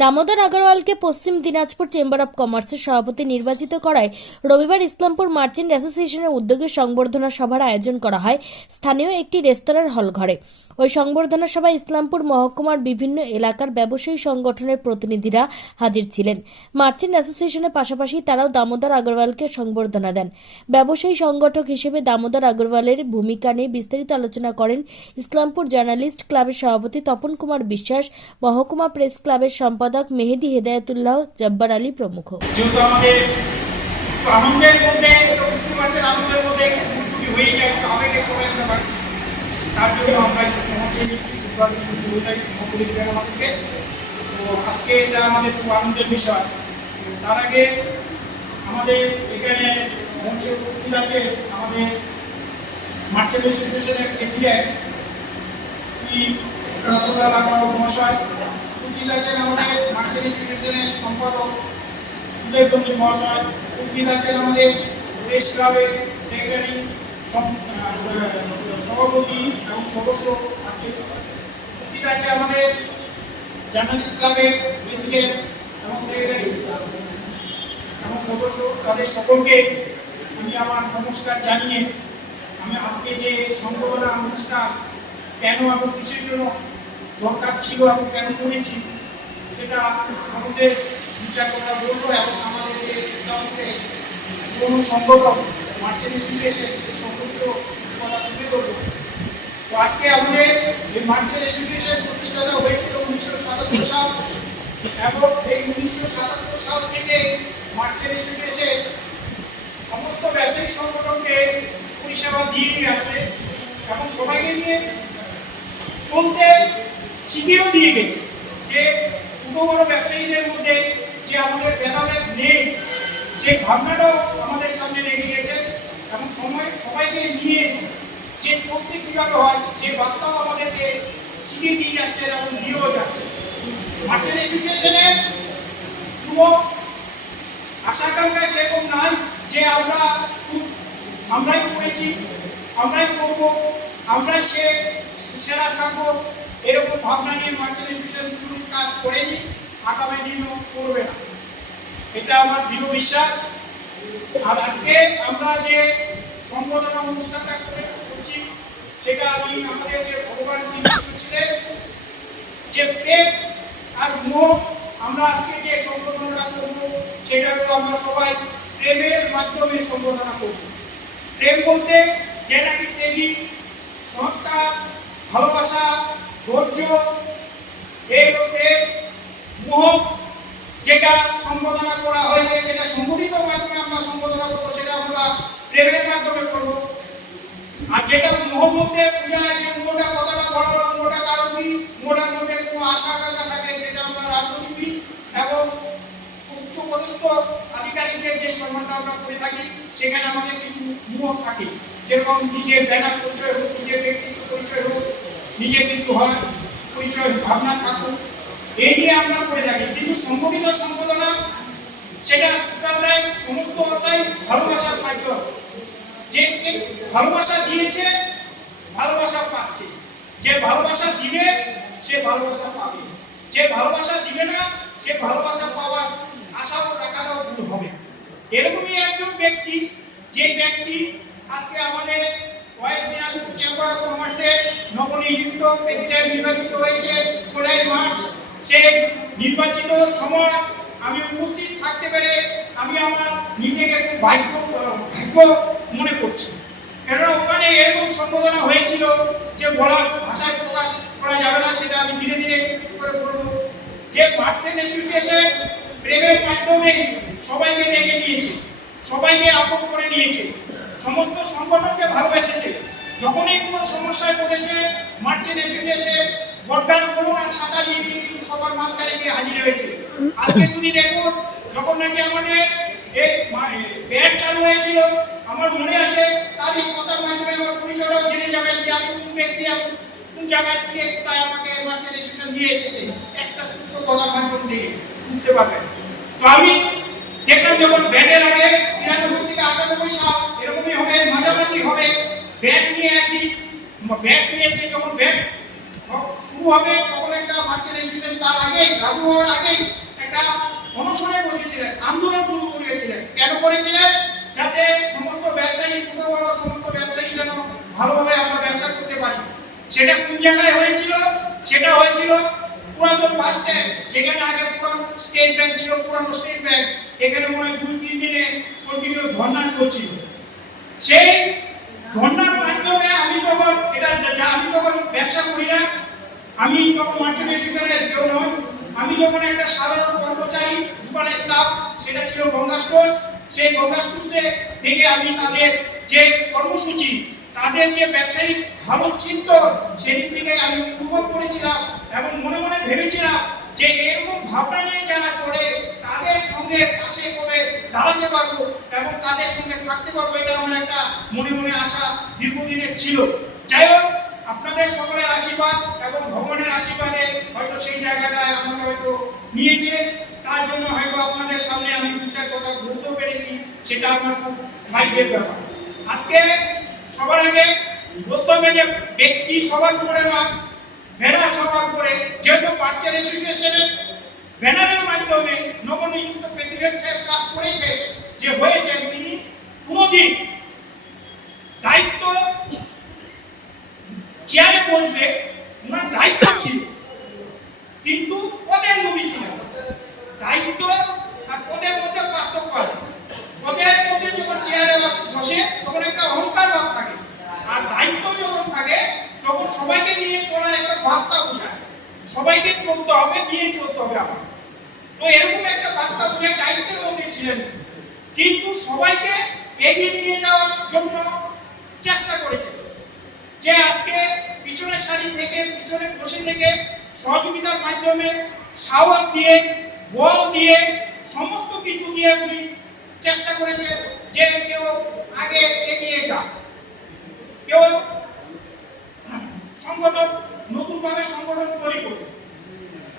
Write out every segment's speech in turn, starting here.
Damodar আগরওয়ালকে Paschim Dinajpur chamber of কমার্সের সভাপতি নির্বাচিত করায় রবিবার ইসলামপুর মার্চেন্ট অ্যাসোসিয়েশনের উদ্যোগে সংবর্ধনা সভার আয়োজন করা হয় স্থানীয় একটি রেস্তোরাঁর হলঘরে। ওই সংবর্ধনা সভায় ইসলামপুর মহকুমার বিভিন্ন এলাকার ব্যবসায়ী সংগঠনের প্রতিনিধিরা হাজির ছিলেন। মার্চেন্ট অ্যাসোসিয়েশনের পাশাপাশি তারাও দামোদর আগরওয়ালকে সংবর্ধনা দেন। ব্যবসায়ী সংগঠক হিসেবে দামোদর আগরওয়ালের ভূমিকা নিয়ে বিস্তারিত আলোচনা করেন ইসলামপুর জার্নালিস্ট ক্লাবের সভাপতি তপন কুমার বিশ্বাস, মহকুমা প্রেস ক্লাবের সম্পাদক মেহেদি হেদায়েতুল্লাহ, জব্বার আলী প্রমুখ। যেহেতু আমাদের আনন্দের মধ্যে বুঝতে পারছেন, আনন্দের মধ্যে হয়ে যায় আবেগের সময় আমরা পাচ্ছি, তার জন্য আমরা পৌঁছে দিচ্ছি আমাদেরকে। তো আজকে এটা আমাদের খুব আনন্দের বিষয়। তার আগে আমাদের এখানে মঞ্চে উপস্থিত আছে আমাদের মার্চেন্ট অ্যাসোসিয়েশনের প্রেসিডেন্ট শ্রী রতনলাল আগরওয়াল মহাশয়, উপস্থিত আছেন আমাদের মার্চেন্ট অ্যাসোসিয়েশনের সম্পাদক সুদেব দন্ডি মহাশয়, উপস্থিত আছেন আমাদের প্রেস ক্লাবের সেক্রেটারি, সভাপতি এবং সদস্য আছে, উপস্থিত আছে আমাদের জার্নালিস্ট ক্লাবের প্রেসিডেন্ট এবং সেক্রেটারি এবং সদস্য। তাদের সকলকে আমি আমার নমস্কার জানিয়ে আমি আজকে যে সংবর্ধনা অনুষ্ঠান কেন এবং কিসের জন্য দরকার ছিল এবং কেন করেছি সেটা সকলের বিচার কথা বলবো এবং আমাদের যে ইসলামপুরে কোনো সংগঠন মার্চেন্ট অ্যাসোসিয়েশন সে সম্পর্কিত কিছু কথা তুলে ধরবো। তো আজকে আমাদের এই মার্চেন্ট অ্যাসোসিয়েশন প্রতিষ্ঠাতা হয়েছিল 1977 সাল এবং এই 1977 সাল থেকে মার্চেন্ট অ্যাসোসিয়েশন সমস্ত ব্যবসায়িক সংগঠনকে পরিষেবা দিয়ে আসছে এবং সবাইকে নিয়ে চলতে শিখিয়েও দিয়ে গেছে যে ছোট বড় ব্যবসায়ীদের মধ্যে যে আমাদের ভেদাভেদ নেই সেই ভাবনাটাও আমাদের সামনে রেখে গেছে এবং সবাইকে নিয়ে যে চলতে কীভাবে হয় সেই বার্তাও আমাদেরকে শিখিয়ে দিয়ে যাচ্ছে এবং দিয়েও যাচ্ছে। মার্চেন্ট অ্যাসোসিয়েশনের কোনো আশা আকাঙ্ক্ষা সেরকম নাই যে আমরাই করেছি, আমরাই করবো, আমরাই সেরা থাকবো, এরকম ভাবনা নিয়ে মার্চেন্ট অ্যাসোসিয়েশন কোনো কাজ করেনি, আগামী দিনেও করবে না, এটা আমার দৃঢ় বিশ্বাস। আর আজকে আমরা যে সংবর্ধনা অনুষ্ঠানটা করছি সেটা আমি আমাদের যে ভগবান শ্রীকৃষ্ণ ছিলেন যে প্রেম আর মোহ, আমরা আজকে যে সংবর্ধনাটা করবো সেটা হলো আমরা সবাই প্রেমের মাধ্যমে সম্বোধনা করব। প্রেম বলতে যে নাকি ত্যাগী, সংস্কার, ভালোবাসা, ধৈর্য, এই প্রেম। মোহ যেটা সম্বোধনা করা হয়েছে, যেটা সংগঠিত মাধ্যমে আমরা সম্বোধনা করবো সেটা আমরা প্রেমের মাধ্যমে করব। আর যেটা মোহ বলতে বোঝায় যে মোহটা কথাটা বলা হলো, মোহটা কারণ কি, মোহটার মধ্যে কোনো আশা আকাঙ্ক্ষা থাকে যেটা আমরা রাজনীতিবিদ এবং উচ্চপদস্থ আধিকারিকদের যে সম্মানটা আমরা করে থাকি সেখানে আমাদের কিছু মোহ থাকে, যেরকম নিজের ব্যানার পরিচয় হোক, নিজের ব্যক্তিত্ব পরিচয় হোক, নিজের কিছু হয় পরিচয় ভাবনা থাকুক, এই নিয়ে আমরা করে থাকি। কিন্তু সংগঠিত সম্বোধনা সেটা প্রায় সমস্তটাই ভালোবাসার মাধ্যম, যে ভালোবাসা দিয়েছে ভালোবাসা পাচ্ছে, যে ভালোবাসা দিবে সে ভালোবাসা পাবে, যে ভালোবাসা দিবে না সে ভালোবাসা পাওয়ার আশাও রাখাটাও ভুল হবে। এরকমই একজন ব্যক্তি, যে ব্যক্তি আজকে আমাদের ওয়েস্ট দিনাজপুর চেম্বার অফ কমার্সের নবনিযুক্ত প্রেসিডেন্ট নির্বাচিত হয়েছে 9 মার্চ। সে নির্বাচিত সময় আমি উপস্থিত থাকতে পেরে আমি আমার নিজেকে খুব ভাগ্য মনে করছি, কেননা ওখানে এরকম সম্বোধনা হয়েছিল যে বলার ভাষায় প্রকাশ করা যাবে না, সেটা আমি ধীরে ধীরে করে বলবো। যে মার্চেন্ট অ্যাসোসিয়েশন প্রেমের মাধ্যমে সবাইকে ডেকে নিয়েছে, সবাইকে আপন করে নিয়েছে, সমস্ত সংগঠনকে ভালোবেসেছে। যখনই কোনো সমস্যায় পড়েছে মার্চেন্ট অ্যাসোসিয়েশন বটগাছ বলুন আর ছাতা নিয়ে কিন্তু সবার মাঝখানে গিয়ে হাজির হয়েছে। আজকে যদি দেখুন, যখন নাকি আমাদের এই ব্যাট চালু হয়েছিল, আমার মনে আছে তার এই কথার মাধ্যমে আমার পরিচয়টাও জেনে যাবেন যে আমি কোন ব্যক্তি এবং কোন জায়গায় থেকে কোথায় আমাকে মার্চেন্ট অ্যাসোসিয়েশন দিয়ে এসেছে, একটা ছোট্ট কথার মাধ্যম থেকে বুঝতে পারবেন। তো আমি দেখলাম যখন ব্যাটের আগে 93 থেকে 98 সাল এরকমই হবে, মাঝামাঝি হবে, ব্যাট নিয়ে যখন ব্যাট শুরু হবে তখন একটা মার্চেন্ট অ্যাসোসিয়েশন তার আগে লাগু হওয়ার আগে অনশনে বসেছিলেন, আন্দোলন শুরু করেছিলেন। কেন করেছিলেন? যাতে সমস্ত ব্যবসায়ী, ছোট বড় সমস্ত ব্যবসায়ী যেন ভালোভাবে আমরা ব্যবসা করতে পারি। সেটা কোন জায়গায় হয়েছিল? সেটা হয়েছিল পুরাতন বাস স্ট্যান্ড, যেখানে আগে পুরানো স্টেট ব্যাংক ছিল, পুরানো স্টেট ব্যাংক। এখানে মনে হয় 2-3 দিনে কন্টিনিউ ধর্ণা চলছিল। সেই ধর্ণার মাধ্যমে আমি তখন ব্যবসা করি না, আমি তখন মার্চেন্ট অ্যাসোসিয়েশনের কেউ নয়, আমি যখন একটা সাধারণ কর্মচারী, দোকানের স্টাফ, সেটা ছিল গঙ্গা স্টোর্স। সেই গঙ্গা স্টোর্স থেকে আমি তাদের যে কর্মসূচি, তাদের যে ব্যবসায়িক ভালো চিন্তন, সেদিক থেকে আমি অনুভব করেছিলাম এবং মনে মনে ভেবেছিলাম যে এরকম ভাবনা নিয়ে যারা চলে তাদের সঙ্গে পাশে করে দাঁড়াতে পারবো এবং তাদের সঙ্গে থাকতে পারবো। এটা আমার একটা মনে মনে আশা দীর্ঘদিনের ছিল। যাই হোক, আপনাদের সকলের আশীর্বাদ এবং ভগবানের আশীর্বাদে হয়তো সেই জায়গাটায় আমাকে হয়তো নিয়েছে। তার জন্য হয়তো আপনাদের সামনে আমি দু চার কথা বলতেও পেরেছি, সেটা আমার খুব ভাগ্যের ব্যাপার। আজকে সবার আগে বলতে হবে যে ব্যক্তি সবার উপরে নয়, ব্যানার সবার উপরে। যেহেতু মার্চেন্ট অ্যাসোসিয়েশনের ব্যানারের মাধ্যমে নবনিযুক্ত প্রেসিডেন্ট সাহেব কাজ করেছে, যে হয়েছেন, তিনি কোনোদিন দায়িত্ব চেয়ারে বসবে, ওনার দায়িত্ব ছিল, কিন্তু পদের লোভী ছিলেন। দায়িত্ব আর পদের মধ্যে পার্থক্য আছে। পদের মধ্যে যখন চেয়ারে বসে তখন একটা অহংকার ভাব থাকে, আর দায়িত্ব যখন থাকে তখন সবাইকে নিয়ে চলার একটা বার্তা বোঝায়। সবাইকে চলতে হবে, নিয়ে চলতে হবে আমার। তো এরকম একটা বার্তা বোঝে দায়িত্বের মধ্যে ছিলেন, কিন্তু সবাইকে এগিয়ে নিয়ে যাওয়ার জন্য চেষ্টা করেছেন। যে আজকে পিছনের সারি থেকে, পিছনের বসে থেকে সহযোগিতার মাধ্যমে, সাহস দিয়ে, বল দিয়ে, সমস্ত কিছু দিয়ে উনি চেষ্টা করেছেন যে কেউ আগে এগিয়ে যাক, কেউ সংগঠন নতুনভাবে সংগঠন তৈরি করবে।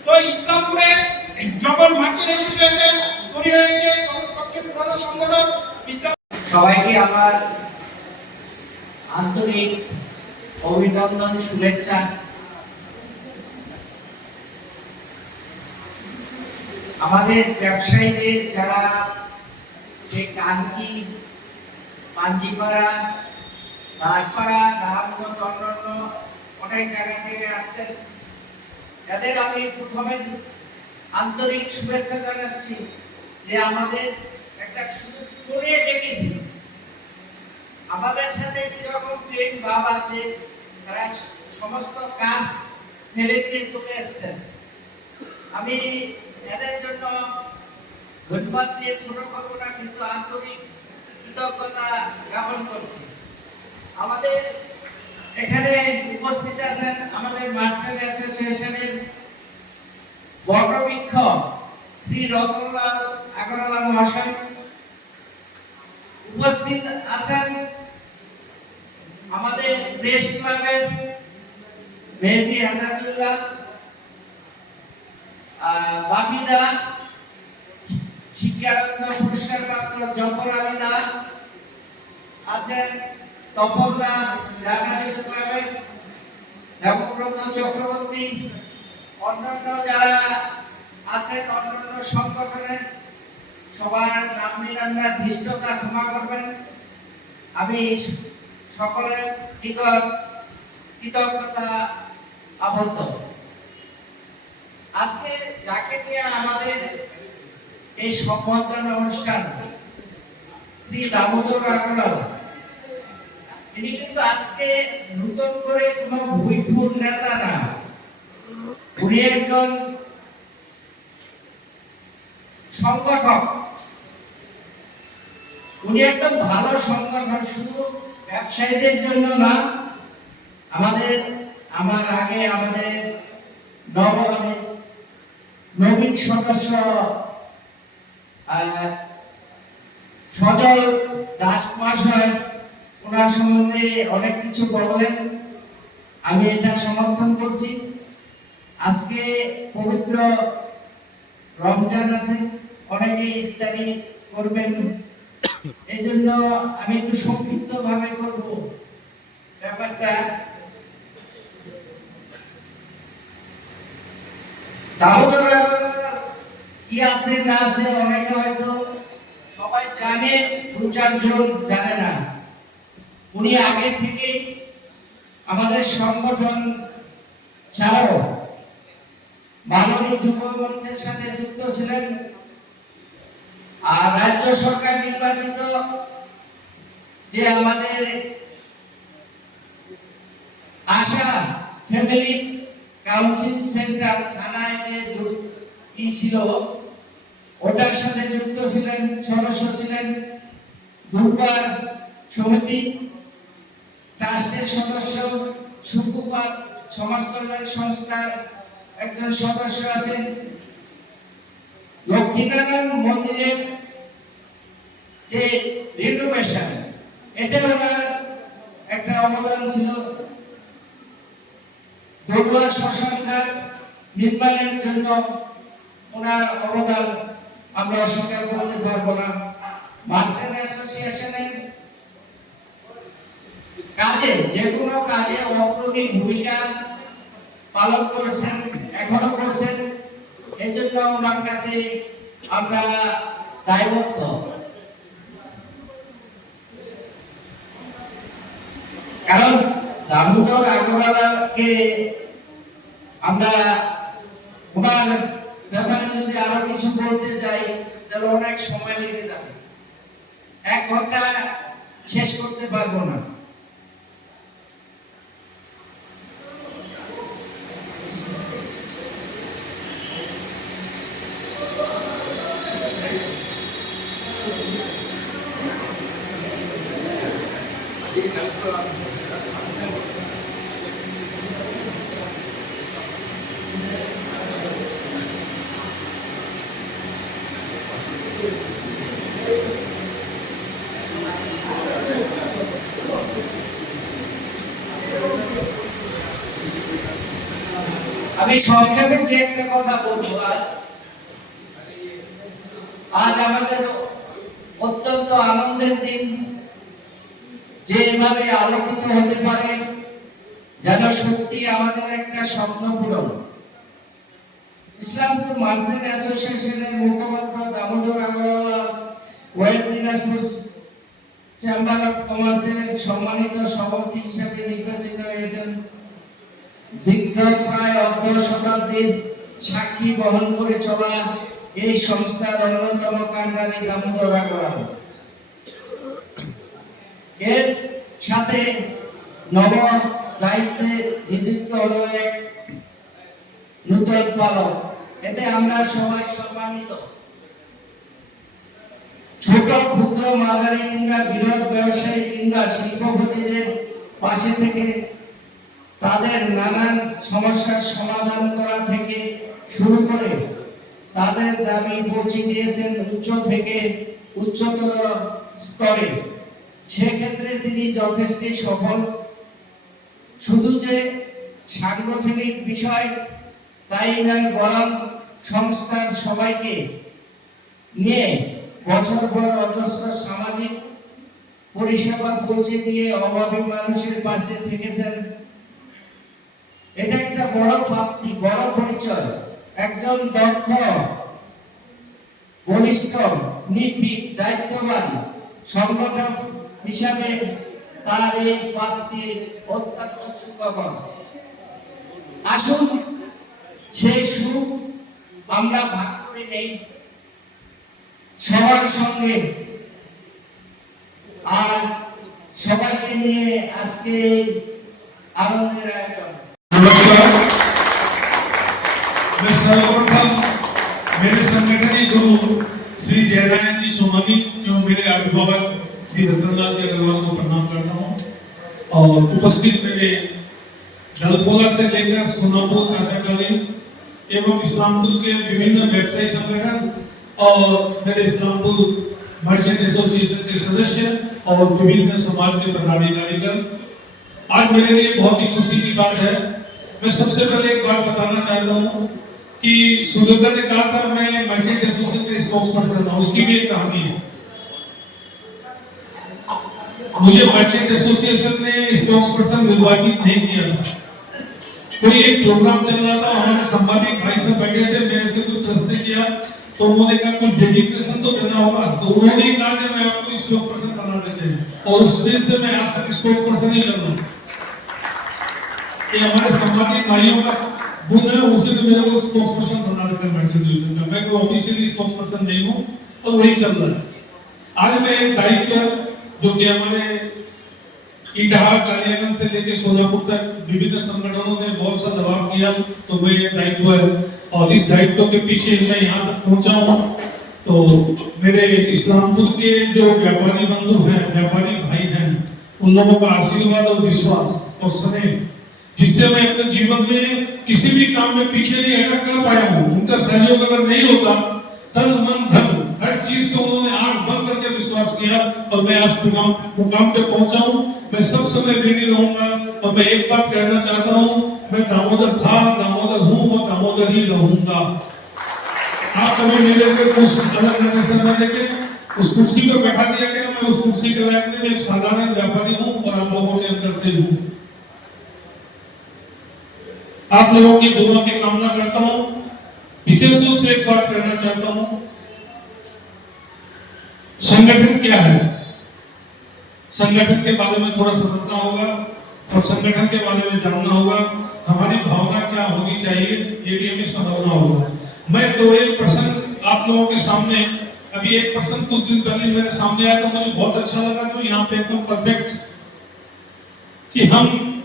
তো ইসলামপুরে যখন মার্চেন্ট অ্যাসোসিয়েশন তৈরি হয়েছে, তখন সবচেয়ে পুরনো সংগঠন ইসলাম। সবাইকে আমার আন্তরিক অভিনন্দন, শুভেচ্ছা। আমাদের ব্যবসায়ীদের যারা যে কানকি, পাঞ্জিপাড়া, রাজপাড়া, রামগঞ্জ, অন্যান্য অনেক জায়গা থেকে আসছেন, এদের আমি প্রথমে আন্তরিক শুভেচ্ছা জানাচ্ছি যে আমাদের একটা সুযোগ করে রেখেছি। আমাদের সাথে কিরকম প্রেম ভাব আছে, তারা সমস্ত কাজ ফেলে দিয়ে চলে এসছেন। আমি এদের জন্য ধন্যবাদ দিয়ে ছোট করবো না, কিন্তু আন্তরিক কৃতজ্ঞতা জ্ঞাপন করছি। আমাদের এখানে উপস্থিত আছেন আমাদের মার্চেন্ট অ্যাসোসিয়েশনের বটবৃক্ষ শ্রী রতনলাল আগরওয়াল মহাশয়, উপস্থিত আছেন আমাদের প্রেস ক্লাবের মেহেদি আজাদুল্লাহ, বাপিদা, শিক্ষারত্ন পুরস্কার প্রাপ্ত জব্বর আলী দা আছেন, তপন দা জার্নালিস্ট ক্লাবের, দেবব্রত চক্রবর্তী, অন্যান্য যারা আছেন অন্যান্য সংগঠনের, সবার নাম নিরান্না ধৃষ্টতা ক্ষমা করবেন। আমি সকলের নিকট কৃতজ্ঞতা আবদ্ধ। আজকে যাকে নিয়ে আমাদের এই সম্বর্ধনা অনুষ্ঠান, শ্রী দামোদর আগরওয়াল, তিনি কিন্তু আজকে নতুন করে কোনো ভুইফুল নেতা না, উনি একজন সংগঠক। উনি একদম ভালো সংগঠন, শুধু ব্যবসায়ীদের জন্য না, আমার আগে আমাদের নবীন সদস্য সজল দাস মহাশয়, ওনার সম্বন্ধে অনেক কিছু বললেন, আমি এটা সমর্থন করছি। আজকে পবিত্র রমজান আছে, অনেকে ইফতারি করবেন, এই জন্য আমি একটু সংক্ষিপ্ত ভাবে করব ব্যাপারটা। দামোদর কি আছে না আছে অনেকে হয়তো সবাই জানে, দু চারজন জানে না। উনি আগে থেকে আমাদের সংগঠন ছাড়াও বাঙালি যুব মঞ্চের সাথে যুক্ত ছিলেন। আর রাজ্য সরকার নির্বাচিত যে আমাদের আশা ফ্যামিলি কাউন্সিল সেন্টার থানায় যে কি ছিল ওটার সাথে যুক্ত ছিলেন, সদস্য ছিলেন। দুর্বার সমিতি ট্রাস্টের সদস্য, সুকুপাত সমাজ কল্যাণ সংস্থার একজন সদস্য আছেন। লক্ষ্মীনারায়ণ মন্দিরের যে রিনোভেশন, এটা ওনার একটা অবদান ছিল। দোদুয়া শ্মশানঘাট নির্মাণের জন্য ওনার অবদান আমরা অস্বীকার করতে পারবো না। মার্চেন্ট অ্যাসোসিয়েশনের কাজে, যে কোনো কাজে অগ্রণী ভূমিকা পালন করেছেন, এখনো করছেন। এজন্য ওনার কাছে আমরা দায়বদ্ধ। কারণ দামোদর আগরওয়ালাকে আমরা ওনার ব্যাপারে যদি আরো কিছু বলতে যাই তাহলে অনেক সময় লেগে যাবে, 1 ঘন্টা শেষ করতে পারবো না। আমি সংক্ষেপে যে একটা কথা বলবো, আজ আমাদের অত্যন্ত আনন্দের দিন। যেভাবে আলোকিত হতে পারে যেন সত্যি আমাদের একটা স্বপ্ন পূরণ। ইসলামপুর মার্চেন্ট অ্যাসোসিয়েশনের মুখপাত্র Damodar Agarwala West Dinajpur chamber of কমার্সের সম্মানিত সভাপতি হিসেবে নির্বাচিত হয়েছেন। দীর্ঘ প্রায় অর্ধ শতাব্দীর সাক্ষী বহন করে চলা এই সংস্থার অন্যতম কান্ডারি দামোদর আগরওয়ালা। এর সাথে নব দায়িত্বে নিযুক্ত হলো এক নূতন পালক। এতে আমরা সবাই সম্মানিত। ছোট, ক্ষুদ্র, মাঝারি কিংবা বৃহৎ ব্যবসায়ী কিংবা শিল্পপতিদের পাশে থেকে তাদের নানান সমস্যার সমাধান করা থেকে শুরু করে তাদের দাবি পৌঁছে দিয়েছেন উচ্চ থেকে উচ্চতর স্তরে। সেক্ষেত্রে তিনি যথেষ্ট সফল। শুধু যে সাংগঠনিক বিষয় তাই নয়, বরং সংস্থার সবাইকে নিয়ে বছর পর অজস্র সামাজিক পরিষেবা পৌঁছে দিয়ে অভাবী মানুষের পাশে থেকেছেন। এটা একটা বড় প্রাপ্তি, বড় পরিচয়। একজন দক্ষ, বলিষ্ঠ, নির্ভীক, দায়িত্ববান সংগঠক হিসাবে তার এই প্রাপ্তি অত্যন্ত সুখকর। আসুন সেই সুখ আমরা ভাগ করে নেই সবার সঙ্গে। আর সবাইকে নিয়ে আজকে আনন্দের আয়োজন। नमस्कार। मैं सर्वप्रथम मेरे संगठन गुरु श्री जयनारायण जी सोमानी जो मेरे अभिभावक श्री रतनलाल जी अग्रवाल को प्रणाम करता हूँ और उपस्थित मेरे जलथोला से लेकर सोनापुर कांचाकली एवं इस्लामपुर के विभिन्न व्यवसायी संगठन और मेरे इस्लामपुर मर्चेंट एसोसिएशन के सदस्य और विभिन्न समाज के पदाधिकारीगण, आज मेरे लिए बहुत ही खुशी की बात है। मैं सबसे पहले एक बात बताना चाहता हूँ कि सुरेंद्र ने कहा था मैं मर्चेंट एसोसिएशन के स्पोक्स पर्सन हूँ, उसकी भी एक कहानी है। मुझे मर्चेंट एसोसिएशन ने स्पोक्स पर्सन निर्वाचित नहीं किया था। कोई एक प्रोग्राम चल रहा था, हमारे संवादित भाई साहब बैठे थे, मेरे से कुछ प्रश्न किया तो उन्होंने कहा कुछ डेजिग्नेशन तो देना होगा, तो उन्होंने कहा कि मैं आपको स्पोक्स पर्सन बना देते हैं, और उस दिन से मैं आज तक स्पोक्स पर्सन ही कर रहा हूँ। ये हमारे संबंधित भाइयों का गुण है, उसी ने मेरे को स्पोक्स पर्सन बना रखा है मर्चेंट डिवीजन का। मैं कोई ऑफिशियली स्पोक्स पर्सन नहीं हूँ, और वही चल रहा है। आज मैं एक दायित्व जो कि हमारे इटाहा कालियागंज से लेकर सोनापुर तक विभिन्न संगठनों ने बहुत सा दबाव किया, तो मैं ये दायित्व है, और इस दायित्व के पीछे मैं यहाँ तक पहुँचा हूँ। तो मेरे इस्लामपुर के जो व्यापारी बंधु हैं, व्यापारी भाई हैं, उन लोगों का आशीर्वाद और विश्वास और स्नेह, जिससे मैं अपने जीवन में किसी भी काम में पीछे नहीं हटक कर पाया हूँ। उनका सहयोग अगर नहीं होता, तन मन धन हर चीज से उन्होंने आंख बंद करके विश्वास किया, और मैं आज मुकाम पे पहुंचा हूँ। मैं सब समय ऋणी रहूंगा, और मैं एक बात कहना चाहता हूँ, मैं दामोदर था, दामोदर हूँ और दामोदर ही रहूंगा। आप कभी मेरे को कुछ अलग नजर न देखे, उस कुर्सी पर बैठा दिया गया, मैं उस कुर्सी के लायक नहीं, मैं एक साधारण व्यापारी हूँ, और आप लोगों के अंदर से हूँ। आप लोगों की दुआ की कामना करता हूँ। विशेष रूप से एक बात कहना चाहता हूँ, संगठन क्या है, संगठन के बारे में थोड़ा समझना होगा, और संगठन के बारे में जानना होगा। हमारी भावना क्या होनी चाहिए, ये भी हमें समझना होगा। मैं तो एक प्रसंग आप लोगों के सामने, अभी एक प्रसंग कुछ दिन पहले मेरे सामने आया, तो मुझे बहुत अच्छा लगा, जो यहाँ पे एकदम परफेक्ट, कि हम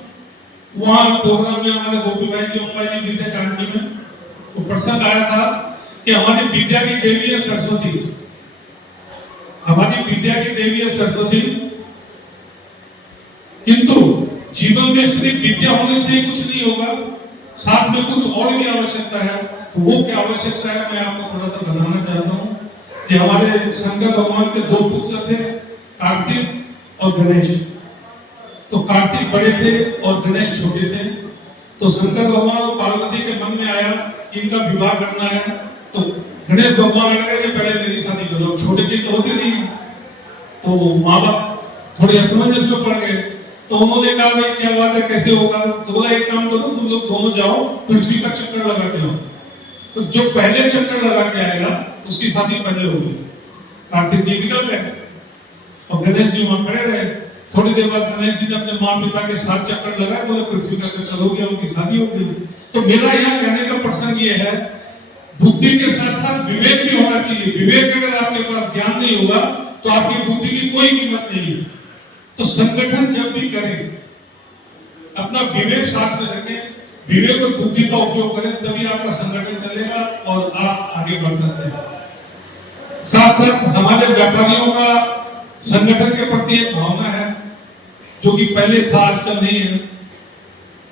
वहाँ प्रोग्राम में हमारे गोपी भाई जी, ओम भाई जी भी थे कानपुर में, तो प्रसंग आया था कि हमारी विद्या की देवी है सरस्वती, हमारी विद्या की देवी है सरस्वती, किंतु जीवन में सिर्फ विद्या होने से ही कुछ नहीं होगा, साथ में कुछ और भी आवश्यकता है। तो वो क्या आवश्यकता है, मैं आपको थोड़ा सा बताना चाहता हूँ कि हमारे शंकर भगवान के दो पुत्र थे, कार्तिक और गणेश। तो कार्तिक बड़े थे और गणेश छोटे थे। तो शंकर भगवान और पार्वती के मन में आया इनका विवाह करना है, तो गणेश भगवान ने कहा पहले मेरी शादी करो, छोटे थे तो होते नहीं। तो माँ बाप थोड़े असमंजस में पड़ गए, तो उन्होंने कहा भाई क्या बात है, कैसे होगा? तो बोला एक काम करो, तुम लोग दोनों जाओ पृथ्वी का चक्कर लगा के आओ, तो जो पहले चक्कर लगा के आएगा उसकी शादी पहले होगी। कार्तिक जी निकल गए और गणेश जी वहां खड़े रहे। थोड़ी देर बाद गणेश जी ने अपने माँ पिता के साथ चक्कर लगाया, बोले पृथ्वी का चक्कर हो गया, उनकी शादी हो गई। तो मेरा यहाँ कहने का प्रसंग ये है, बुद्धि के साथ साथ विवेक भी होना चाहिए। विवेक अगर आपके पास ज्ञान नहीं होगा तो आपकी बुद्धि की कोई कीमत नहीं है। तो संगठन जब भी करें अपना विवेक साथ में रखें, विवेक और बुद्धि का उपयोग करें, तभी आपका संगठन चलेगा और आप आगे बढ़ सकते हैं। साथ साथ हमारे व्यापारियों का संगठन के प्रति एक भावना है जो कि पहले था, आजकल नहीं है।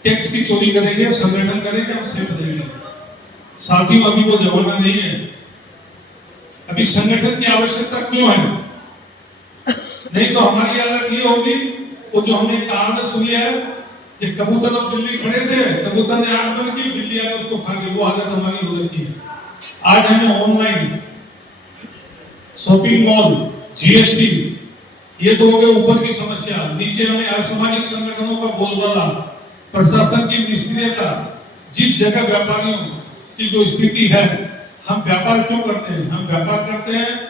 टैक्स की चोरी करेंगे, संगठन करेंगे, हम सेफ देंगे। साथियों अभी वो जमाना नहीं है। अभी संगठन की आवश्यकता क्यों है? नहीं तो हमारी हालत ये होगी, वो जो हमने कहावत सुनी है, कि कबूतर और बिल्ली खड़े थे, कबूतर ने आग बंद की, बिल्ली आके उसको खा गई, वो हालत हमारी हो रखी है। आज हमें ऑनलाइन शॉपिंग मॉल, जीएसटी, ये तो हो गए ऊपर की समस्या। नीचे हमें असामाजिक संगठनों का बोलबाला, प्रशासन की निष्क्रियता, जिस जगह व्यापारियों की जो स्थिति है, हम व्यापार क्यों करते हैं? हम व्यापार करते हैं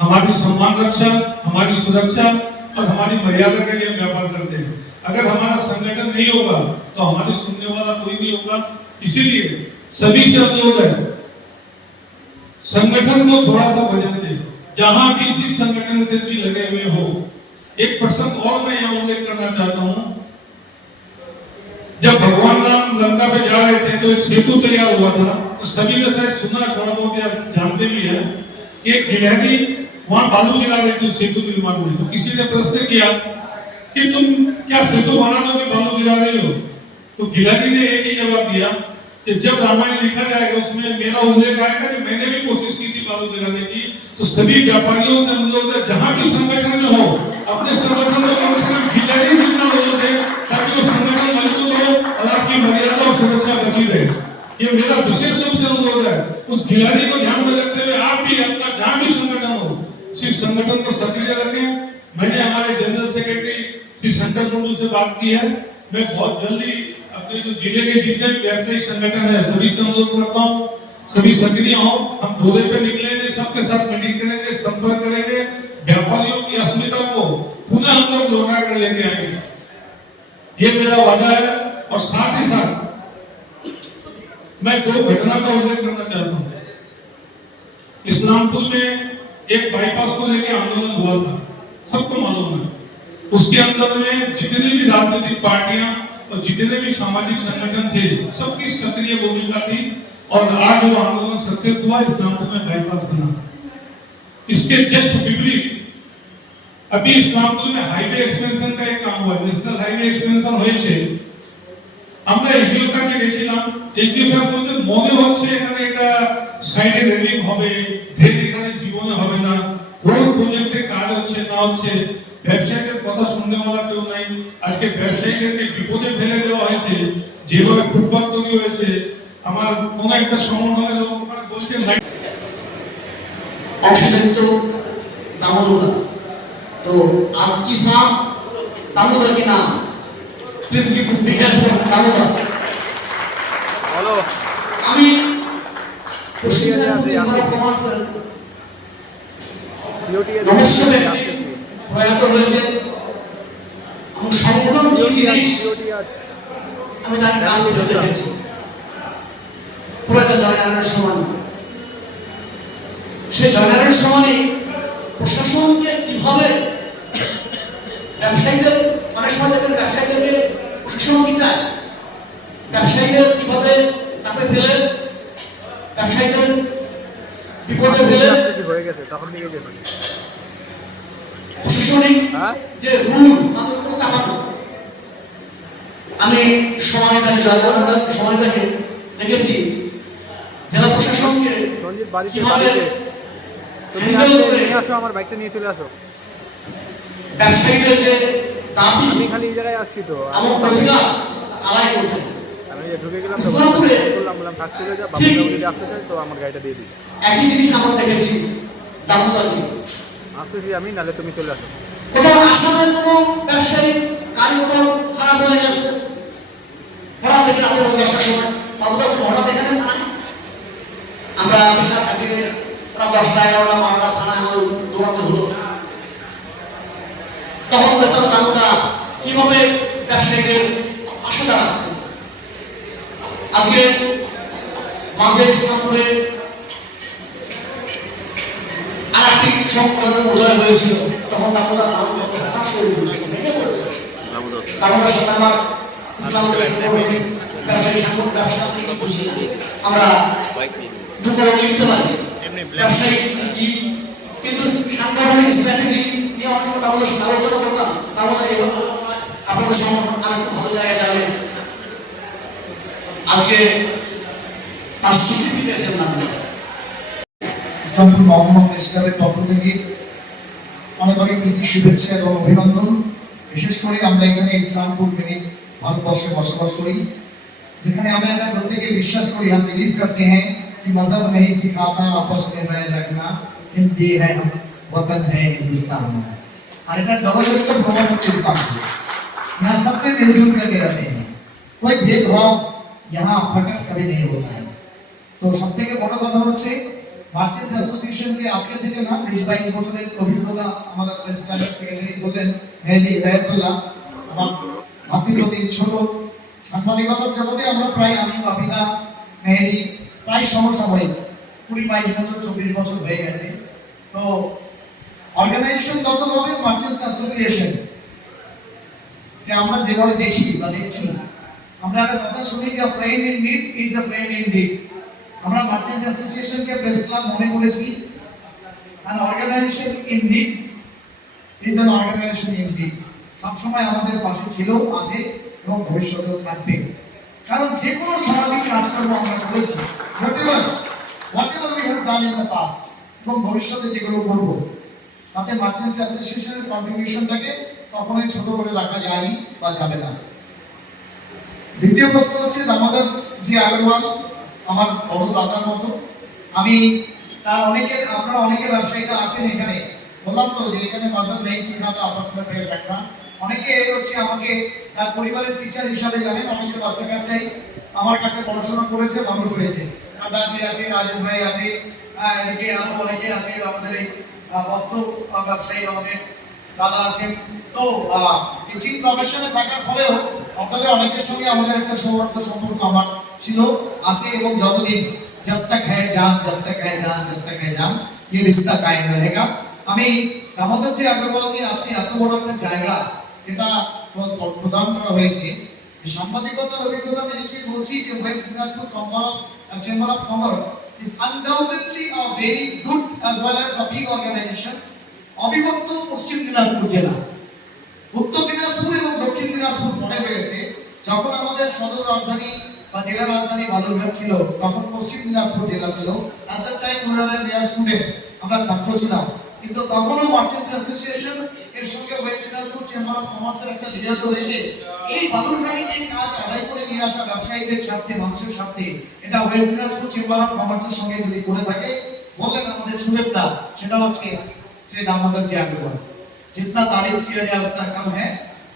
हमारी सम्मान रक्षा, हमारी सुरक्षा और हमारी मर्यादा के लिए व्यापार करते हैं। अगर हमारा संगठन नहीं होगा तो हमारे सुनने वाला कोई नहीं होगा। इसीलिए सभी से अनुरोध है, संगठन को थोड़ा सा वजन दे, जहां भी जिस संगठन से भी लगे हुए हो। एक प्रसंग और मैं यहाँ उल्लेख करना चाहता हूँ। जब भगवान राम लंका पे जा रहे थे तो एक सेतु तैयार हुआ था, तो सभी ने शायद सुना, थोड़ा बहुत या जानते भी है, एक गिलहरी वहां बालू गिरा रही थी सेतु निर्माण में। तो किसी ने प्रश्न किया कि तुम क्या सेतु बना दो कि बालू गिरा रही हो? तो गिलहरी ने एक ही जवाब दिया कि जब रामायण लिखा जाएगा उसमें मेरा उल्लेख आएगा कि मैंने भी कोशिश की थी बालू गिराने की। तो सभी व्यापारियों से अनुरोध है, जहां भी संगठन में हो, अपने संगठन को कम से कम गिलहरी जितना लोग दे, ताकि वो संगठन मजबूत हो और आपकी मर्यादा और सुरक्षा बची रहे। ये मेरा विशेष रूप से अनुरोध है। उस गिलहरी को ध्यान में रखते हुए आप भी अपना जहां भी संगठन हो, इस संगठन को सक्रिय रखें। मैंने हमारे जनरल सेक्रेटरी श्री शंकर कुंडू से बात की है। मैं बहुत जल्दी अपने जो जिले के जितने भी व्यवसायिक संगठन है सभी से अनुरोध करता हूँ, सभी सक्रिय हो, हम दौरे पे निकलेंगे, सबके साथ मीटिंग करेंगे, संपर्क करेंगे, व्यापारियों की अस्मिता को पुनः हम लोग लौटा कर लेके आएंगे, ये मेरा वादा है। और साथ ही साथ मैं दो घटना का उल्लेख करना चाहता हूँ। इस्लामपुर में एक बाईपास को लेकर आंदोलन हुआ था, सबको मालूम है। उसके अंदर में जितनी भी राजनीतिक पार्टियां और जितने भी सामाजिक संगठन थे, सबकी सक्रिय भूमिका थी और आज वो आंदोलन सक्सेस हुआ, इस्लामपुर में बाईपास बना। इसके जस्ट विपरीत अभी इस्लामपुर में हाईवे एक्सपेंशन का एक काम हुआ, ন্যাশনাল হাইওয়ে এক্সপেনশন হয়েছে। আমরা এসডিওর কাছে গেছিলাম, এসডিও সাহেব বলছেন মনে হচ্ছে এখানে একটা সাইডে রেলিং হবে, ড্রেন এখানে জীবনে হবে না, রোড প্রজেক্টে কাজ হচ্ছে না হচ্ছে, ব্যবসায়ীদের কথা শুনতে বলা কেউ নাই। আজকে ব্যবসায়ীদেরকে বিপদে ফেলে দেওয়া হয়েছে, যেভাবে ফুটপাত তৈরি হয়েছে। আমার কোনো একটা সংগঠনের লোক বলছে অংশগ্রহণ দামোদর। तो आज की शाम दामोदर के नाम please give big hands for Damodar. Hello আমি পশ্চিমবঙ্গ কমার্সের নমস্য ব্যক্তি প্রয়াত হয়েছে। আমি সম্পূর্ণ জিনিস আমি তার কাছে দেখেছি প্রয়াত জয়নারায়ণ সমান। সে জয়নারায়ণ সমানই প্রশাসনকে কিভাবে ব্যবসায়ীদের অনেক সময় দেখবেন ব্যবসায়ীদেরকে প্রশাসন কি চায়, ব্যবসায়ীদের কিভাবে চাপে ফেলে, ব্যবসায়ীদের বিপদে ফেলে প্রশাসনিক যে রুল তাদের উপর চাপানো। আমি সময়টাকে সময়টাকে দেখেছি জেলা প্রশাসনকে কিভাবে তুমি নিয়ে আসো, আমার বাইকটা নিয়ে চলে আসো। ব্যবসায়ীদের যে দাবি, আমি খালি এই জায়গায় আসছি তো, আমার অধিকার আদায় করতে আমি ঢুকে গেলাম, ইসলামপুরে বললাম থাক চলে যা, বাবা যদি আসতে চাই তো আমার গাড়িটা দিয়ে দিস। একই জিনিস আমরা দেখেছি দামোদরে। আসতেছি আমি, নালে তুমি চলে আসো। কোনো আসামের কোনো ব্যবসায়ী কারিগর খারাপ হয়ে গেছে, হঠাৎ দেখে আপনি 10টার সময় দামোদর হঠাৎ এখানে থানায় আমরা পেশা খাতিরে প্রায় 10টা 11টা 12টা থানায় আমার দৌড়াতে হলো। তখন বেতন আমরা কিভাবে ব্যবসায়ীদের পাশে দাঁড়াচ্ছে। আজকে মাঝে ইসলামপুরে আর একটি সংগঠনের উদয় হয়েছিল, তখন আমরা হতাশ হয়ে গিয়েছিল, ভেঙে পড়েছিল। দামোদর সরকার ইসলামপুরের ব্যবসায়ী সংগঠন ব্যবসা আমরা দুটো লিখতে পারি ব্যবসায়ী কি, কিন্তু সাংগঠনিক স্ট্র্যাটেজি নিয়ে অনেক সময় আমাদের আলোচনা করতাম। তাহলে আপনাদের সংগঠন আর একটু ভালো জায়গায় যাবে। আজকে তার স্বীকৃতি পেয়েছেন না। ইসলামপুর মহকুমা প্রেস ক্লাবের পক্ষ থেকে অনেক অনেক প্রীতি শুভেচ্ছা এবং অভিনন্দন। বিশেষ করে আমরা এখানে ইসলামপুর মেনে ভারতবর্ষে বসবাস করি, যেখানে আমরা প্রত্যেকে বিশ্বাস করি, हम बिलीव करते हैं कि मजहब नहीं सिखाता आपस में बैर रखना, हिंदी है हम वतन है हिंदुस्तान में। और इतना जबरदस्त प्रभाव है इस्लामपुर, यहाँ सबके मिलजुल करके रहते हैं, कोई भेदभाव यहाँ प्रकट कभी नहीं होता है। तो सब থেকে বড় কথা হচ্ছে মার্চেন্ট অ্যাসোসিয়েশনকে আজকে থেকে না 20-22 বছরের অভিজ্ঞতা আমাদের প্রেস ক্লাবের সেক্রেটারি বললেন মেহেদি হিদায়াতুল্লাহ। আমার ভাতৃপ্রতি ছোট সাংবাদিকতার জগতে আমরা প্রায় আমি বাপিদা মেহেদি প্রায় সমসাময়িক 20-22 বছর 24 বছর হয়ে গেছে। তো অর্গানাইজেশন কত হবে মার্চেন্টস অ্যাসোসিয়েশন কে আমরা যেভাবে দেখি বা দেখছি, আমরা একটা কথা শুনি যে friend in need is a friend in deed. আমরা মার্চেন্ট অ্যাসোসিয়েশনকে প্রেস ক্লাব মনে করেছি an organization in need is an organization in need। সবসময় আমাদের পাশে ছিল, আছে এবং ভবিষ্যতেও থাকবে। কারণ যে কোনো সামাজিক কাজকর্ম আমরা করেছি, whatever we have done in the past এবং ভবিষ্যতে যেগুলো করব, তাতে মার্চেন্ট অ্যাসোসিয়েশনের কন্ট্রিবিউশনটাকে কখনোই ছোট করে দেখা যায়নি বা যাবে না। দ্বিতীয় প্রশ্ন হচ্ছে দামোদর জি আগরওয়াল আমার বড় দাদার মতো। আমি তার আপনারা অনেকে ব্যবসায়ীরা আছেন এখানে, বললাম তো যে এখানে মাযহাব নেই সিখাতা আপস মে পের রাখনা। অনেকে হচ্ছে আমাকে তার পরিবারের টিচার হিসাবে জানেন, অনেকে বাচ্চা কাচ্চাই আমার কাছে পড়াশোনা করেছে, মানুষ হয়েছে। কাটাজি আছে, রাজেশ ভাই আছে, এদিকে আরো অনেকে আছে, আমাদের এই বস্ত্র ব্যবসায়ী আমাদের দাদা আছেন। তো টিচিং প্রফেশনে থাকার ফলেও আপনাদের অনেকের সঙ্গে আমাদের একটা সৌহার্দ্য সম্পর্ক আমার ছিল, আছে এবং যতদিন जब तक है जान, जब तक है जान, जब तक है जान, ये रिश्ता कायम रहेगा। আমি দামোদর যে আগরওয়ালকে আজকে এত বড় একটা জায়গা যেটা প্রদান করা হয়েছে, যে সাংবাদিকতার অভিজ্ঞতা নিয়ে বলছি যে West Dinajpur chamber of commerce is undoubtedly a very good as well as a big organization. অবিভক্ত পশ্চিম দিনাজপুর জেলা, উত্তর দিনাজপুর এবং দক্ষিণ দিনাজপুর পড়ে হয়েছে। যখন আমাদের সদর রাজধানী বা জেলা রাজধানী বালুরঘাট ছিল, তখন পশ্চিম দিনাজপুর জেলা ছিল। at that time we were a student, আমরা ছাত্র ছিলাম, কিন্তু তখনও মার্চেন্ট অ্যাসোসিয়েশন এর সঙ্গে ওয়েস্ট দিনাজপুর চেম্বার অফ কমার্সের একটা লিয়াজোঁ রেখে এই বালুরঘাটে এই কাজ আদায় করে নিয়ে আসা ব্যবসায়ীদের স্বার্থে, মানুষের স্বার্থে, এটা ওয়েস্ট দিনাজপুর চেম্বার অফ কমার্সের সঙ্গে যদি করে থাকে, বললেন আমাদের সুদেবদা, সেটা হচ্ছে श्री दामोदर जी अग्रवाल। जितना तारीफ किया जाए उतना कम है,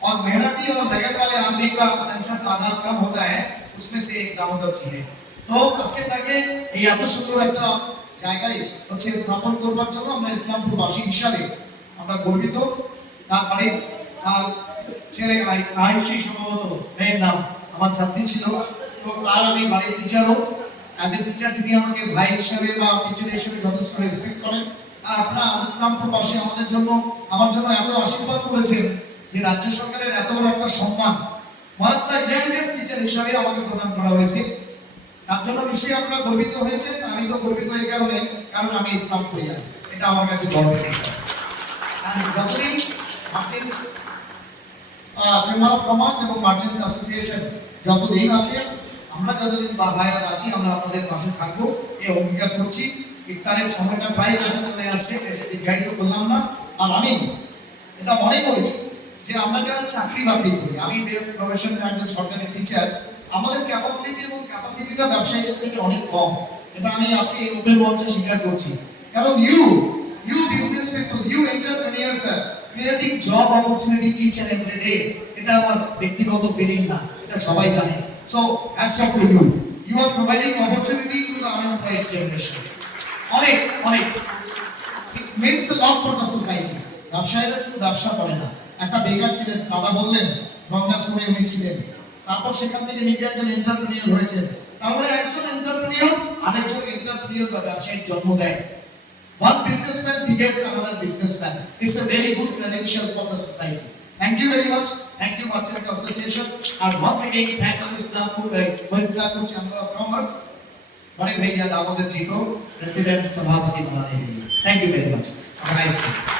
और मेहनती और लगन वाले आदमी का संख्या तादाद कम होता है, उसमें से एक दामोदर जी है। तो আজকে তাকে এই এত সুন্দর একটা জায়গায় হচ্ছে স্থাপন করবার জন্য আমরা ইসলামপুরবাসী হিসাবে আমরা গর্বিত। তার বাড়ির ছেলে আয়ুষী সম্ভবত মেয়ের নাম আমার ছাত্রী ছিল, তো তার আমি বাড়ির টিচারও, অ্যাজ এ টিচার তিনি আমাকে ভাই হিসাবে বা টিচার হিসেবে যথেষ্ট রেসপেক্ট করেন। আর আপনারা ইসলামপুরবাসী আমাদের জন্য, আমার জন্য এত আশীর্বাদ করেছেন যে রাজ্য সরকারের এত বড় একটা সম্মান মারাত্মা ইয়াংগেস্ট টিচার হিসাবে আমাকে প্রদান করা হয়েছে। তার জন্য নিশ্চয়ই আপনারা গর্বিত হয়েছেন। আমি তো গর্বিত এই কারণে, কারণ আমি ইসলামপুরিয়া, এটা আমার কাছে গর্বের বিষয়। আর যতদিন মার্চেন্ট চেম্বার অফ কমার্স এবং মার্চেন্টস অ্যাসোসিয়েশন যতদিন আছে, আমরা যতদিন বাহায়াত আছি, আমরা আপনাদের পাশে থাকবো এই অঙ্গীকার করছি। ইফতারের সময়টা প্রায় কাছে চলে আসছে, দীর্ঘায়িত করলাম না। আর আমি এটা মনে করি যে আমরা যারা চাকরি বাকরি করি, আমি প্রফেশনাল একজন সরকারি টিচার, আমাদের ক্যাপাবিলিটি এবং ক্যাপাসিটিটা ব্যবসায়ীদের থেকে অনেক কম। এটা আমি আজকে এই ওপেন মঞ্চে স্বীকার করছি। কারণ you business people, you entrepreneurs are creating job opportunity each and every day, এটা আমার ব্যক্তিগত ফিলিং না, এটা সবাই জানে। So hats off to you, you are providing opportunity to the unemployed generation. অনেক অনেক it means a lot for the society. ব্যবসায়ীরা শুধু ব্যবসা করে না, একটা বেকার ছিলেন, দাদা বললেন গঙ্গাসমে উনি ছিলেন, তারপর সেখান থেকে নিজে একজন এন্টারপ্রেনিয়র হয়েছেন। তাহলে একজন এন্টারপ্রেনিয়র আরেকজন এন্টারপ্রেনিয়র বা ব্যবসায়ীর জন্ম দেয়। One businessman begets another businessman. It's a very good credential for the society. Thank you very much. Thank you Merchant Association. And once again, thanks to Islampur West Dinajpur Chamber of Commerce, बड़े भैया दामोदर जी को president सभापति बनाने के लिए। Thank you very much. Have a nice day.